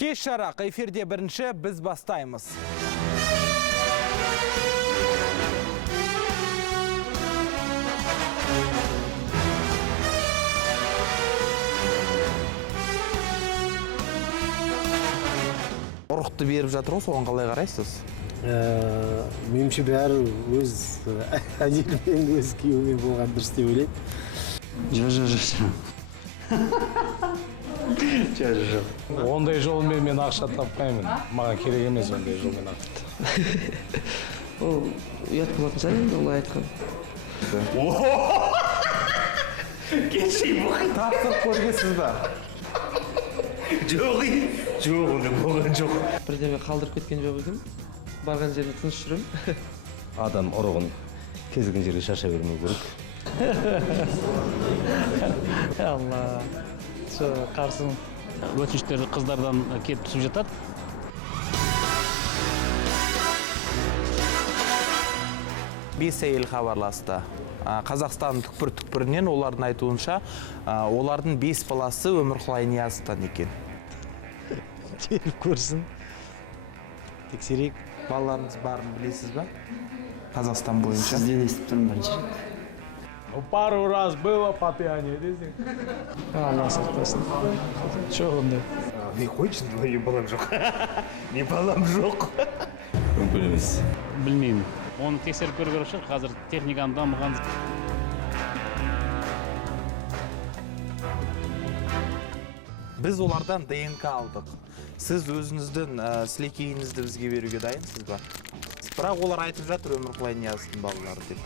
Кеш жарақ эфирде бірінші біз бастаймыз. Ұрықты беріп жатыр ғой, соған қалай қарайсыз? Меніңше бәрі өз әдетімен, өз күйеуімен болған дұрыс деп ойлаймын. Жоқ. Ондай жолмен мен ақша таппаймын. Маған керек емес ондай жолмен ақша. Ол ұят болатын шығар енді олай айтқан. Тапсырып көргенсіз ба? Жоқ, оны болған жоқ. Бірдеме қалдырып кеткен жоқ екен. Барған жерде тыныш жүремін. Адам ұрығын кез келген жерге шаша бермеу керек. Алла, қарсың. Өтініштер қыздардан келіп түсіп жатады. Бес әйел хабарласты. Қазақстанның түкпір-түкпірінен олардың айтуынша, олардың 5 баласы Өмірқұлай Ниязовтан екен. Келіп көрсін. Тексерейік. Балаларыңыз барын білесіз ба? Қазақстан бойынша. Сізден естіп тұрмын бірінші рет. Пару раз было по пьяни, десең. Алла сақтасын. Жоқ ондай. Не қойшы, не балам жоқ. Не балам жоқ. Мүмкін емес. Білмеймін. Оны тексеріп көру керек шығар, қазір техниканың дамыған. Біз олардан ДНК алдық. Сіз өзіңіздің сілекейіңізді бізге беруге дайынсыз ба? Бірақ олар айтып жатыр Өмірқұлай Ниязовтың балалары деп.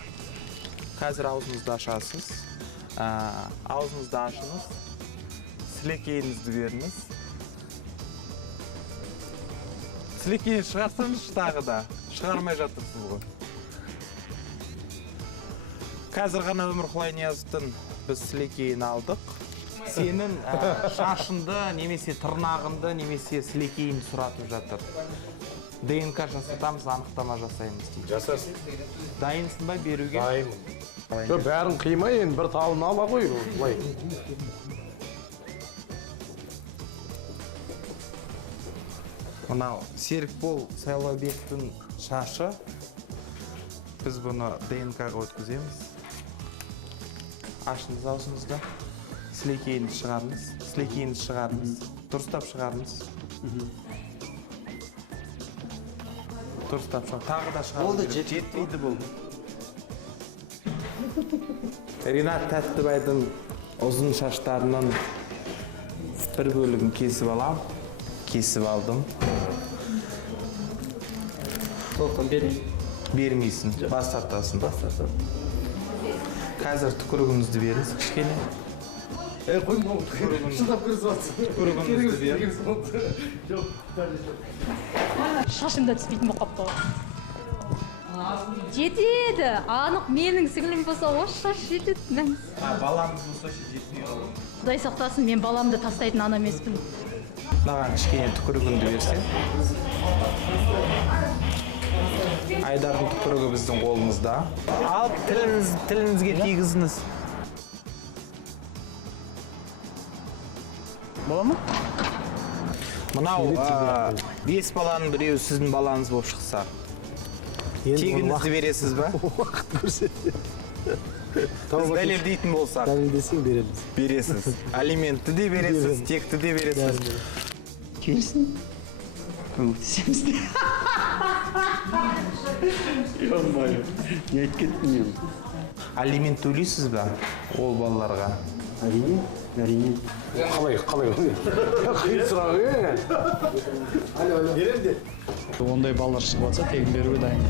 Қазір аузыңызды ашасыз. Аузыңызды ашыңыз. Сілекейіңізді беріңіз. Сілекейін шығарсаңыз тағы да. Шығармай жатырсыз ғой. Қазір ғана Өмірқұлай Ниязовтың біз сілекейін алдық. Сенің шашынды, немесе тырнағынды, немесе сілекейін сұратып жатыр. ДНК жасатамыз, анықтама жасаймыз дейді. Жасасын. Дайынсың ба беруге? Дайынмын. Бәрін қимай, енді бір талын ала қой. Былай. Мынау Серікбол Сайлаубектің шашы. Біз бұны ДНК-ға өткіземіз. Ашыңыз аузыңызды. Сілекейінді шығарыңыз. Дұрыстап шығарыңыз. Дұрыстап шығарыңыз. Тағы да шығарыңыз. Жетпейді бұл. Ринат Тәттібайдың ұзын шаштарының бір бөлігін кесіп алам. Кесіп алдым. Толықтан бермеймін. Бермейсің, бас тартасың. Қазір түкірігіңізді беріңіз кішкене. Түкірігіңізді беріңіз. Шашымда түспейтін болып қапты. Жетеді. Анық менің сіңілім болса, осы шаш жетеді. Баламыз болса жетпей қалады. Құдай сақтасын, мен баламды тастайтын ана емеспін. Маған кішкене түкірігіңді берсе. Айдардың түкірігі біздің қолымызда. Алып тіліңізге тигізіңіз. Бола ма? Мынау 5 баланың біреуі сіздің балаңыз болып шықса. Тегіңізді бересіз ба? Уақыт көрсетті. Біз дәлелдейтін болсақ. Дәлелдесең береміз. Бересіз. Алиментті де бересіз, текті де бересіз. Келсін. Көмектесеміз де. Йо-моё, не айтып кеттім мен. Алимент төлейсіз ба ол балаларға? Әрине. Қалай. Қиын сұрақ. Ондай балалар шығып жатса, тегін беруге дайын.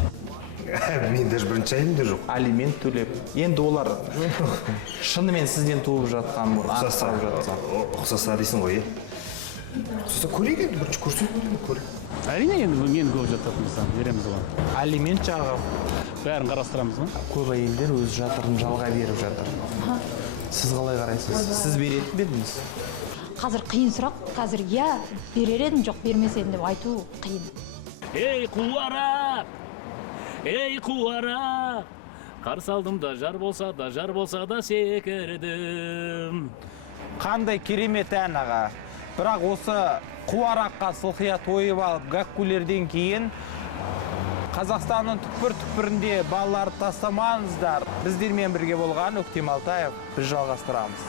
Мен даже бірінші айымда жоқ. Алимент төлеп. Енді олар шынымен сізден туып жатқан бұл, анықталып жатса. Ұқсаса дейсің ғой, Ұқсаса көрейік енді, бірінші көрейік. Әрине, енді мен көп жататынымыздан береміз оған. Алимент жағы Бәрін қарастырамыз ба? көп әйелдер өз жатырын жалға беріп жатыр. Сіз қалай қарайсыз? Сіз беретін бе едіңіз? Қазір қиын сұрақ. Қазір я берер едім, жоқ бермес едім деп айту қиын. Ей қуара, қарсы алдым да жар болса да секірдім. Қандай керемет ән аға. Бірақ осы Кубаракка сылқия тойып алып, гаккулерден кейін Қазақстанның түкпір-түкпірінде балаларды тастамаңыздар. Біздермен бірге болған Өктем Алтаев. Біз жалғастырамыз.